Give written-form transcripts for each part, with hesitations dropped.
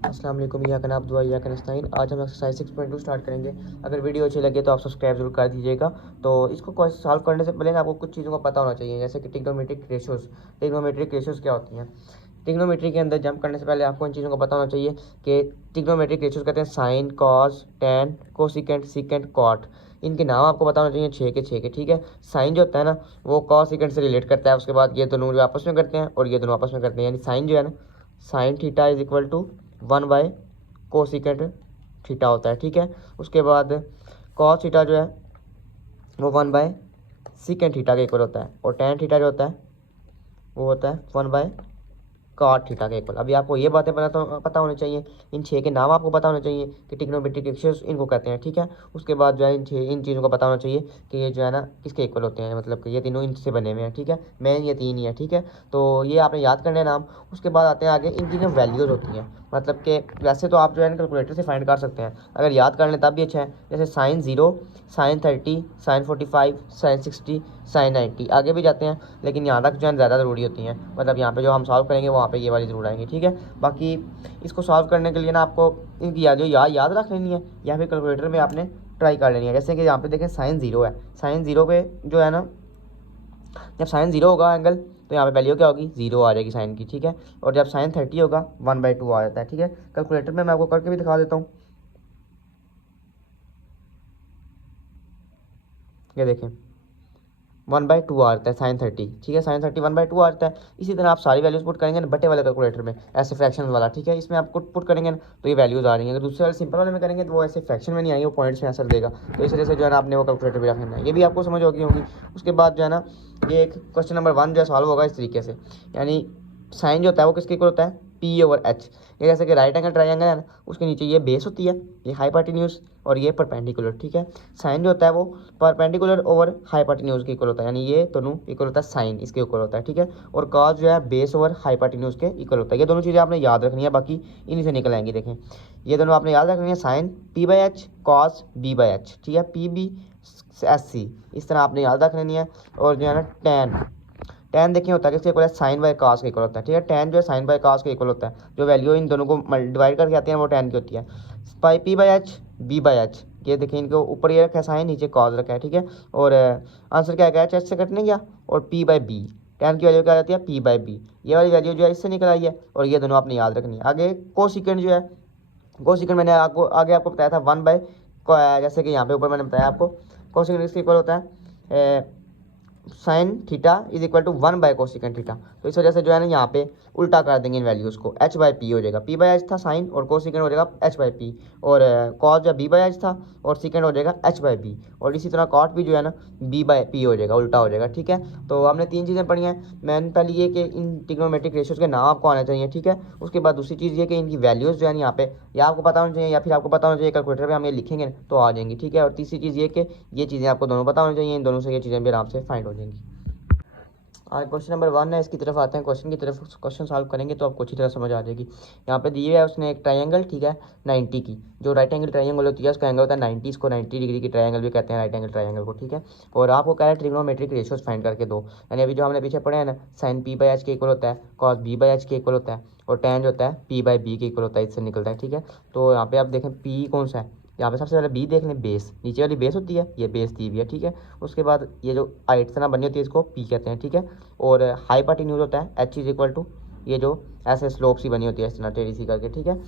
अस्सलाम वालेकुम, या कनाब दुआ या कनस्ताइन। आज हम एक्सरसाइज 6.2 स्टार्ट करेंगे। अगर वीडियो अच्छी लगे तो आप सब्सक्राइब जरूर कर दीजिएगा। तो इसको सॉल्व करने से पहले ना आपको कुछ चीज़ों का पता होना चाहिए, जैसे कि ट्रिग्नोमेट्रिक रेशियोज। ट्रिग्नोमेट्रिक रेशियोज क्या होती हैं? ट्रिग्नोमेट्री के अंदर जंप करने से पहले आपको इन चीज़ों का पता होना चाहिए कि ट्रिग्नोमेट्रिक रेशियोज कहते हैं sine, cos, tan, cosecant, secant, cot. इनके नाम आपको पता होना चाहिए छः के, ठीक है। साइन जो होता है ना, वो कॉस सीकेंट से रिलेट करता है। उसके बाद ये दोनों जो आपस में करते हैं और ये दोनों आपस में करते हैं, यानी साइन जो है ना, sine theta is equal to 1 cosecant theta होता है, ठीक है। उसके बाद कॉस थीटा जो है वो 1/सीकेंट थीटा के इक्वल होता है, और टैन थीटा जो होता है वो होता है 1/कॉट थीटा के इक्वल। अभी आपको ये बातें पता होनी चाहिए, इन छः के नाम आपको पता होने चाहिए कि ट्रिग्नोमेट्रिक रेशियोज इनको कहते हैं, ठीक है। उसके बाद जो है इन चीज़ों का पता होना चाहिए कि ये जो है ना किसके इक्वल होते हैं, मतलब कि ये तीनों इनसे बने हुए हैं, ठीक है। मेन ये तीन ही है, ठीक है। तो ये आपने याद करने नाम। उसके बाद आते हैं आगे, इनकी जो वैल्यूज़ होती हैं, मतलब कि वैसे तो आप जो है कैलकुलेटर से फाइंड कर सकते हैं, अगर याद कर लें तब भी अच्छा है। जैसे sine 0, sine 30, sine 45, sine 60, sine 90, आगे भी जाते हैं, लेकिन यहाँ तक जो है ज़्यादा ज़रूरी होती हैं। मतलब यहाँ पे जो हम सॉल्व करेंगे वहाँ पे ये वाली ज़रूर आएंगी, ठीक है। बाकी इसको सॉल्व करने के लिए ना आपको इनकी जो याद रख लेनी है, या फिर कैलकुलेटर में आपने ट्राई कर लेनी है। जैसे कि यहाँ पे देखें साइन 0 है, साइन 0 पे जो है ना, जब साइन 0 होगा एंगल, तो यहाँ पे वैल्यू क्या होगी, 0 आ जाएगी साइन की, ठीक है। और जब साइन 30 होगा 1/2 आ जाता है, ठीक है। कैलकुलेटर में मैं आपको करके भी दिखा देता हूँ। ये देखें 1/2 आ जाता है साइन 30, ठीक है। साइन 30 1/2 आ जाता है। इसी तरह आप सारी वैल्यूज पुट करेंगे ना बटे वाले कैलकुलेटर में, ऐसे फ्रैक्शन वाला, ठीक है। इसमें आप पुट करेंगे ना तो ये वैल्यूज आ रही हैं। अगर दूसरे वाले सिंपल वाले में करेंगे तो वो ऐसे फ्रैक्शन में नहीं आएंगे, वो पॉइंट्स में आंसर देगा। तो इस तरह से जो है ना आपने वो कैलकुलेटर भी रखना है, ये भी आपको समझ होगी। उसके बाद जो है ना, ये एक क्वेश्चन नंबर 1 जो है सॉल्व होगा इस तरीके से, यानी साइन जो होता है वो किसके इक्वल होता है, P/H। ये जैसे कि राइट एंगल ट्राइंगल है ना, उसके नीचे ये बेस होती है, ये हाइपोटेन्यूज, और ये परपेंडिकुलर, ठीक है। साइन जो होता है वो परपेंडिकुलर ओवर हाइपोटेन्यूज के इक्वल होता है, यानी ये दोनों इक्वल होता है, साइन इसके इक्वल होता है, ठीक है। और कॉस जो है बेस ओवर हाइपोटेन्यूज के इक्वल होता है। ये दोनों चीज़ें आपने याद रखनी है, बाकी इन्हीं से निकल आएंगी। देखें ये दोनों आपने याद रखनी है, साइन P/H, कॉस B/H, ठीक है। PB/SC, इस तरह आपने याद रख लेनी है। और जो है ना टैन, टैन देखिए होता है किसके इक्वल है, साइन बाय कास के इक्वल होता है, ठीक है। टैन जो है साइन बाय कास के इक्वल होता है, जो वैल्यू इन दोनों को डिवाइड करके आती है वो टैन की होती है। P/H, B/H, ये देखिए इनके ऊपर ये रखा है साइन, नीचे कॉस रखा है, ठीक है। और आंसर क्या है, H से कटने गया, और P/B, टैन की वैल्यू क्या आती है, P/B। ये वाली वैल्यू जो है इससे निकल आई है, और ये दोनों आपने याद रखनी है। आगे कोसिकेंट जो है, कोसिकेंट मैंने आगे आपको बताया था 1/, जैसे कि यहाँ पे ऊपर मैंने बताया आपको, कोसिकेंट किसके इक्वल होता है, sine theta is equal to one by cosecant theta. तो इस वजह से जो है ना यहाँ पे उल्टा कर देंगे इन वैल्यूज़ को, H/P हो जाएगा। P/H था साइन, और कोसिकेंट हो जाएगा H/P, और कॉस जो B/H था, और सिकेंड हो जाएगा H/P, और इसी तरह कॉट भी जो है ना B/P हो जाएगा, उल्टा हो जाएगा, ठीक है। तो हमने तीन चीज़ें पढ़ी हैं। मैंने पहले ये कि इन ट्रिग्नोमेट्रिक रेशियोज के नाम आपको आने चाहिए, ठीक है। उसके बाद दूसरी चीज़ ये कि इनकी वैल्यूज़ जो है यहाँ पे या आपको पता होना चाहिए, या फिर आपको पता होना चाहिए कैलकुलेटर पे हम ये लिखेंगे तो आ जाएंगी, ठीक है। और तीसरी चीज़ ये कि ये चीज़ें आपको दोनों पता होनी चाहिए, इन दोनों से ये चीज़ें भी आराम से फाइंड हो जाएंगी। आज क्वेश्चन नंबर 1 है, इसकी तरफ आते हैं, क्वेश्चन की तरफ। क्वेश्चन सॉल्व करेंगे तो आपको अच्छी तरह समझ आ जाएगी। यहाँ पे दिए है उसने एक ट्रायंगल, ठीक है, 90 की, जो राइट एंगल ट्रायंगल होती है उसका एंगल होता है 90, इसको 90 डिग्री की ट्रायंगल भी कहते हैं, राइट एंगल ट्रायंगल को, ठीक है। और आपको कह रहा है ट्रिग्नोमेट्रिक रेशियोज फाइंड करके दो, यानी अभी जो हमने पीछे पढ़े हैं ना, साइन P/H के इक्वल होता है, कॉस B/H के इक्वल होता है, और टैन जो होता है P/B के इक्वल होता है, इससे निकलता है, ठीक है। तो यहाँ पे आप देखें P कौन सा है, यहाँ पे सबसे पहले बी देख लें, बेस, नीचे वाली बेस होती है, ये बेस दी हुई है, ठीक है। उसके बाद ये जो हाइट से ना बनी होती है इसको पी कहते हैं, ठीक है। और हाइपोटेन्यूज होता है H इज इक्वल टू, ये जो ऐसे स्लोप सी बनी होती है इस तरह टेढ़ी सी करके, ठीक है।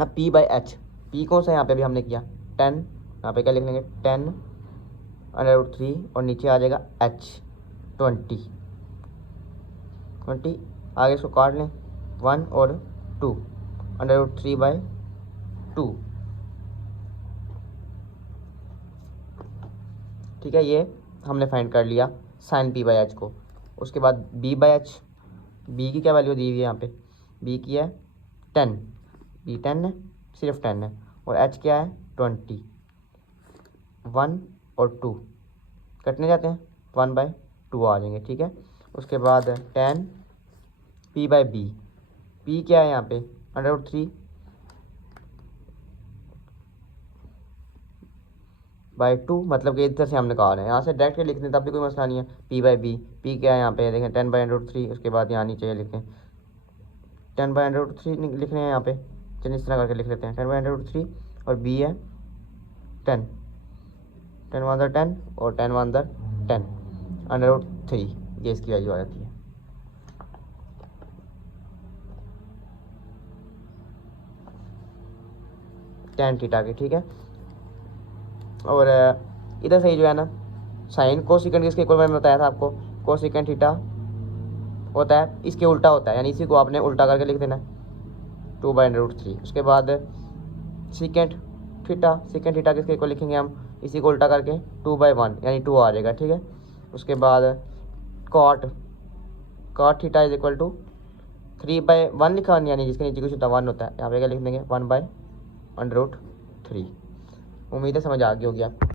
अब P/H, पी कौन सा यहाँ पे भी हमने किया 10, यहाँ पे क्या लिख लेंगे 10/3, और नीचे आ जाएगा H 20, आगे इसको काट लें 1 और 2/3/2, ठीक है। ये हमने फाइंड कर लिया साइन P/H को। उसके बाद B/H, बी की क्या वैल्यू दी हुई है यहाँ पे, बी की है 10, बी 10 है, सिर्फ 10 है, और H क्या है 20, 1 और 2 कटने जाते हैं, 1/2 आ जाएंगे, ठीक है। उसके बाद 10 P/B, P क्या है यहाँ पे √3/2, मतलब कि इधर से हमने कहा है, यहाँ से डायरेक्ट लिख दें तब भी कोई मसला नहीं है। P/B, P क्या है यहाँ पे देखें 10/√3, उसके बाद यहाँ नीचे लिखें 10/√3 लिख रहे हैं यहाँ पे, चलिए इस तरह करके लिख लेते हैं 10/√3 और b है 10, 10 और 10 √3, ये इसकी वैल्यू आ जाती है। tan थीटा की, ठीक है। और इधर से ही जो है ना साइन कोसिकेंट किसके इक्वल मैंने बताया था आपको, कोसिकेंट थीटा होता है इसके उल्टा होता है, यानी इसी को आपने उल्टा करके लिख देना है 2/√3। उसके बाद सीकेंट थीटा किसके इक्वल लिखेंगे हम, इसी को उल्टा करके 2/1 यानी 2 आ जाएगा, ठीक है। उसके बाद cot theta is equal to 3/1 लिखा, यानी जिसके नीचे कुछ 1 होता है, यहाँ पे क्या लिख देंगे 1/√3। उम्मीद है समझ आ गई होगी आपको।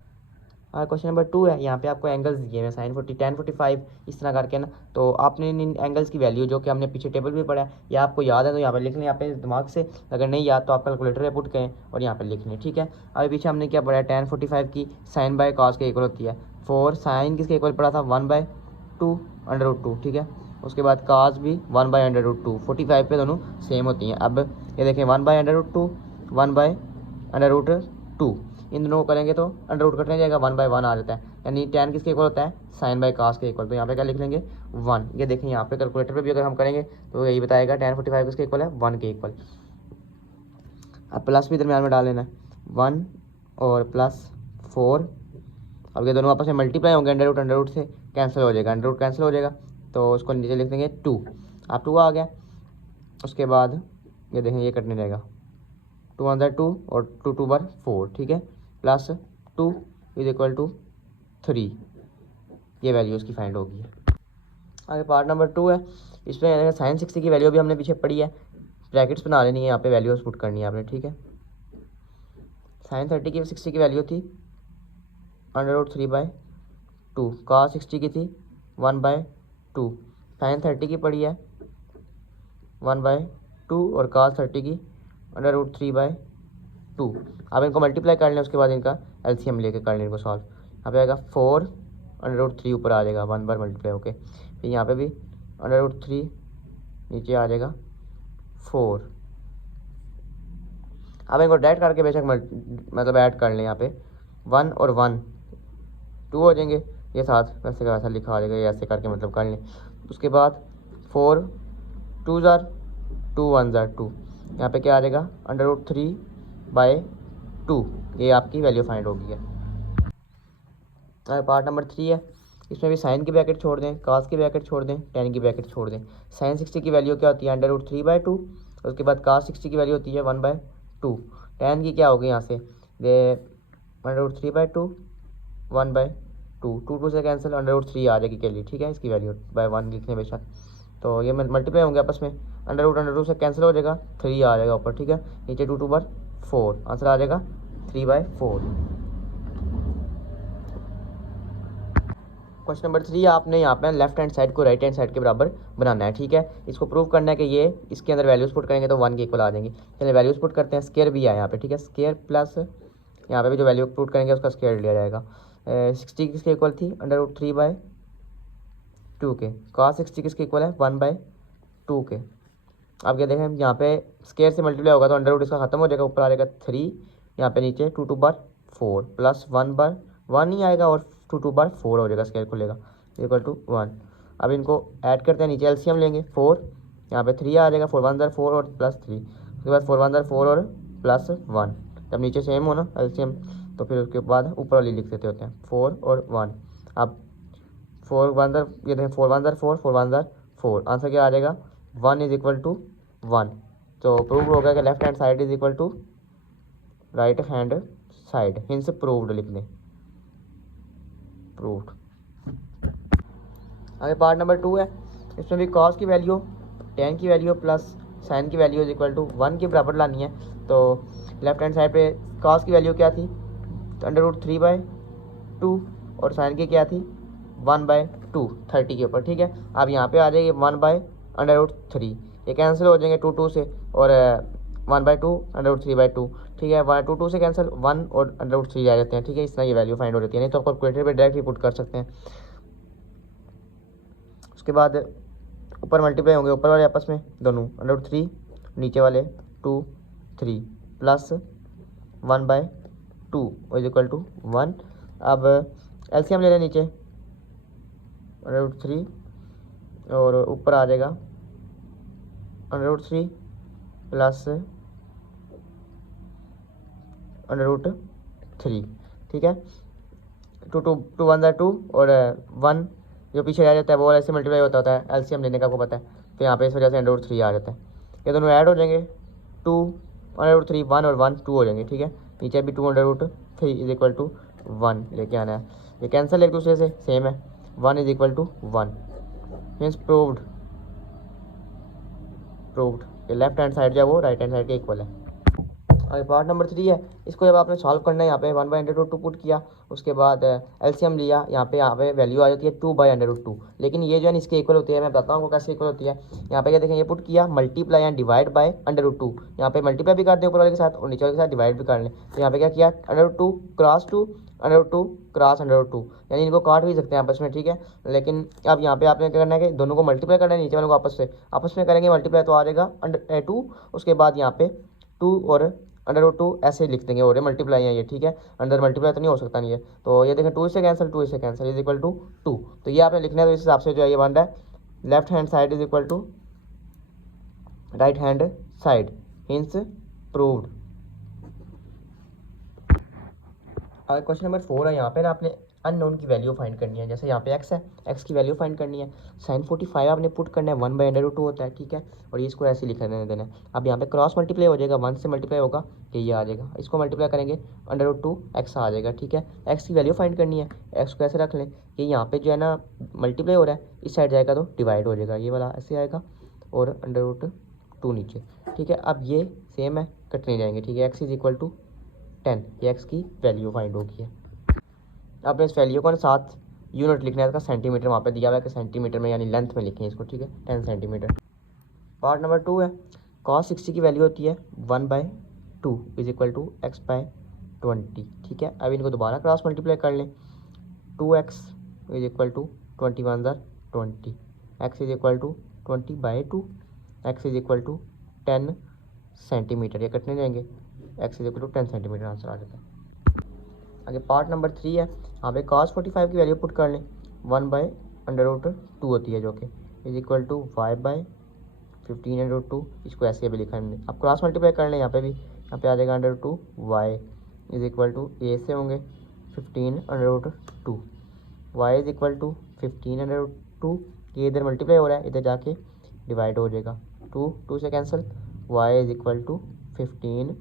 हाँ, क्वेश्चन नंबर 2 है, यहाँ पे आपको एंगल्स दिए हैं sin 40, tan 45 इस तरह करके ना, तो आपने इन एंगल्स की वैल्यू जो कि हमने पीछे टेबल भी पढ़ा है या आपको याद है तो यहाँ पे लिख लें, यहाँ पे दिमाग से, अगर नहीं याद तो आप कैलकुलेटर पे पुट करें और यहाँ पे लिख लें, ठीक है। अभी पीछे हमने क्या पढ़ा है, tan 45 की साइन बाय कॉस के इक्वल होती है, 4 साइन किसके इक्वल पढ़ा था 1/2 √2, ठीक है। उसके बाद काज भी 1/√2, 45 पे दोनों सेम होती हैं। अब ये देखें 1/√2 1/√2, इन दोनों को करेंगे तो अंडर रूट कटने जाएगा, 1/1 आ जाता है, यानी tan किसके इक्वल होता है साइन बाय कास के इक्वल। तो यहाँ पे क्या लिख लेंगे 1, ये देखें यहाँ पे कैलकुलेटर पे भी अगर हम करेंगे तो यही बताएगा tan 45 किसके इक्वल है 1 के इक्वल। अब प्लस भी दरम्यान में डाल लेना है 1 और +4, अब ये दोनों आपस में मल्टीप्लाई होंगे, अंडर रूट से कैंसिल हो जाएगा, अंडर रूट कैंसिल हो जाएगा तो उसको नीचे लिख देंगे 2, अब 2 आ गया। उसके बाद ये देखें ये कटने जाएगा 2 और 2 ठीक है, +2 इज इक्वल टू 3, ये वैल्यू उसकी फाइंड होगी। आगे पार्ट नंबर 2 है, इसमें sin 60 की वैल्यू भी हमने पीछे पढ़ी है, ब्रैकेट्स बना लेनी है, यहाँ पे वैल्यूज पुट करनी है आपने, ठीक है। sin 30 की 60 की वैल्यू थी √3/2, cos 60 की थी 1/2, sin 30 की पड़ी है 1/2 और cos 30 की √3/2। अब इनको मल्टीप्लाई कर लें, उसके बाद इनका एलसीएम लेके कर लें इनको सॉल्व। यहाँ पे आएगा 4/√3 ऊपर आ जाएगा 1 बार मल्टीप्लाई होके, फिर यहाँ पे भी √3 नीचे आ जाएगा 4। अब इनको डायरेक्ट करके बेशक मतलब ऐड कर लें, यहाँ पे 1 और 1 2 हो जाएंगे, ये साथ वैसे का वैसा लिखा आ जाएगा, ये ऐसे करके मतलब कर लें। उसके बाद 4 2 ज़ार 2 1 ज़ार 2, यहाँ पे क्या आ जाएगा √3/2, ये आपकी वैल्यू फाइंड होगी है। पार्ट नंबर 3 है, इसमें भी साइन की ब्रैकेट छोड़ दें, कास की ब्रैकेट छोड़ दें, tan की ब्रैकेट छोड़ दें। sin 60 की वैल्यू क्या होती है √3/2, उसके बाद cos 60 की वैल्यू होती है 1/2, tan की क्या होगी यहाँ से ये √3/2 1/2, 2 से कैंसिल √3 आ जाएगी के लिए, ठीक है। इसकी वैल्यू बाय 1 लिखने बेशक, तो ये मल्टीप्लाई होंगे आपस में, √2 से कैंसिल हो जाएगा, 3 आ जाएगा ऊपर, ठीक है। नीचे 2/4 आंसर आ जाएगा 3/4। क्वेश्चन नंबर 3 आपने यहाँ पे लेफ्ट हैंड साइड को राइट हैंड साइड के बराबर बनाना है, ठीक है। इसको प्रूव करना है कि ये इसके अंदर वैल्यूज पुट करेंगे तो 1 के इक्वल आ जाएंगी। चलिए वैल्यूज पुट करते हैं, स्केयर भी है यहाँ पे, ठीक है, स्केयर प्लस यहाँ पे भी जो वैल्यू पुट करेंगे उसका स्केयर लिया जाएगा। 60 किसके इक्वल थी √3/2 के, cos 60 किसके इक्वल है 1/2 के। अब क्या देखें यहाँ पे स्केयर से मल्टीप्लाई होगा तो अंडर इसका खत्म हो जाएगा, ऊपर आ जाएगा 3, यहाँ पे नीचे 2/4 प्लस 1/1 ही आएगा और 2/4 हो जाएगा, स्केयर खुलेगा इक्वल टू 1। अब इनको ऐड करते हैं, नीचे एलसीएम लेंगे 4, यहाँ पे 3 आ जाएगा, 4 1 ज़ार 4 और +3, उसके बाद 4 1 ज़ार 4 और +1, जब नीचे सेम हो ना एलसीएम तो फिर उसके बाद ऊपर वाली लिख देते होते हैं 4 और 1। अब 4 1 ज़ार ये देखें 4 1 ज़ार 4 4 1 ज़ार 4, आंसर क्या आ जाएगा 1 इज इक्वल टू 1। तो प्रूव हो गया कि left hand side is equal to right hand side, hence proved लिख दें, प्रूव्ड। आगे पार्ट नंबर 2 है, इसमें भी cos की वैल्यू tan की वैल्यू प्लस sin की वैल्यू इज इक्वल टू 1 के बराबर लानी है। तो लेफ्ट हैंड साइड पे cos की वैल्यू क्या थी √3/2 और sin की क्या थी 1/2 30 के ऊपर, ठीक है। अब यहाँ पे आ जाएगी 1/√3, ये कैंसिल हो जाएंगे 2 2 से और 1/2 √3/2, ठीक है। 2 2 से कैंसिल 1 और √3 आ जाते हैं, ठीक है। इस तरह ये वैल्यू फाइंड हो जाती है, नहीं तो आप कैलकुलेटर पे डायरेक्ट ही पुट कर सकते हैं। उसके बाद ऊपर मल्टीप्लाई होंगे, ऊपर वाले आपस में दोनों √3, नीचे वाले 2 3 प्लस 1/2 इज इक्वल टू 1। अब एलसीएम ले लें नीचे, √3 और ऊपर आ जाएगा √3 प्लस √3, ठीक है। 2 1 2 और 1 जो पीछे रह जाता है वो ऐसे मल्टीप्लाई होता है, एलसीएम लेने का आपको पता है, तो यहाँ पे इस वजह से √3 आ जाता है। ये दोनों ऐड हो जाएंगे, 2 √3 1 और 1 2 हो जाएंगे, ठीक है। नीचे भी 2 √3 इज इक्वल टू 1 लेके आना है। ये कैंसिल एक दूसरे से सेम है, 1 is equal to 1 means proved. ये लेफ्ट हैंड साइड जो है वो राइट हैंड साइड के इक्वल है। और पार्ट नंबर 3 है, इसको जब आपने सॉल्व करना है, यहाँ पे 1/√2 पुट किया, उसके बाद एलसीएम लिया, यहाँ पे वैल्यू आ जाती है 2/√2। लेकिन ये जो है इसके इक्वल होती है, मैं बताता हूँ आपको कैसे इक्वल होती है। यहाँ पे क्या देखें, ये पुट किया, मल्टीप्लाई एंड डिवाइड बाय √2। यहाँ पे मल्टीप्लाई भी कर दें ऊपर वाले के साथ और नीचे वाले के साथ डिवाइड भी कर लें। तो यहाँ पे क्या किया, √2 क्रॉस 2 √2 क्रॉस √2, यानी इनको काट भी सकते हैं आपस में, ठीक है। लेकिन अब यहाँ पे आपने क्या करना है कि दोनों को मल्टीप्लाई करना है, नीचे वालों को आपस में करेंगे मल्टीप्लाई, तो आ जाएगा 2। उसके बाद यहाँ पे 2 और √2 ऐसे लिख देंगे, और मल्टीप्लाई है ये, ठीक है। अंडर मल्टीप्लाई तो नहीं हो सकता नहीं है, तो ये देखें 2 से कैंसिल, 2 से कैंसिल इज इक्वल टू 2। तो ये आपने लिखना है, तो इस हिसाब से जो है ये बन रहा है left hand side is equal to right hand side, hence proved. और क्वेश्चन नंबर 4 है, यहाँ पे ना आपने अननोन की वैल्यू फाइंड करनी है। जैसे यहाँ पे x है, x की वैल्यू फाइंड करनी है। sin 45 आपने पुट करना है, 1/√2 होता है, ठीक है। और ये इसको ऐसे लिखा देना है। अब यहाँ पे क्रॉस मल्टीप्लाई हो जाएगा, 1 से मल्टीप्लाई होगा तो ये आ जाएगा, इसको मल्टीप्लाई करेंगे √2 x आ जाएगा, ठीक है। x की वैल्यू फाइंड करनी है, x को कैसे रख लें कि यहाँ पे जो है ना मल्टीप्लाई हो रहा है, इस साइड जाएगा तो डिवाइड हो जाएगा, ये वाला ऐसे आएगा और √2 नीचे, ठीक है। अब ये सेम है, कटने जाएंगे, ठीक है। x इज इक्वल टू 10, ये x की वैल्यू फाइंड होगी है। आपने इस वैल्यू को ना 7 यूनिट लिखना है, इसका सेंटीमीटर वहाँ पे दिया हुआ है कि सेंटीमीटर में यानी लेंथ में लिखें इसको, ठीक है, 10 सेंटीमीटर। पार्ट नंबर 2 है, cos 60 की वैल्यू होती है 1/2 इज इक्वल टू x/20, ठीक है। अब इनको दोबारा क्रॉस मल्टीप्लाई कर लें, 2x is equal to 21 20, x is equal to 20/2, x is equal to 10 centimetre, ये कटने जाएंगे, x is equal to 10 centimetre answer आ जाता है। आगे पार्ट नंबर 3 है, यहाँ पे cos 45 की वैल्यू पुट कर लें, 1/√2 होती है जो कि इज इक्वल टू y/15√2, इसको ऐसे भी लिखा हमने। अब क्रॉस मल्टीप्लाई कर लें, यहाँ पे भी, यहाँ पे आ जाएगा √2 y इज इक्वल टू ए से होंगे 15√2, y इज इक्वल टू 15√2, ये इधर मल्टीप्लाई हो रहा है, इधर जाके डिवाइड हो जाएगा, 2 से cancel, y is equal to 15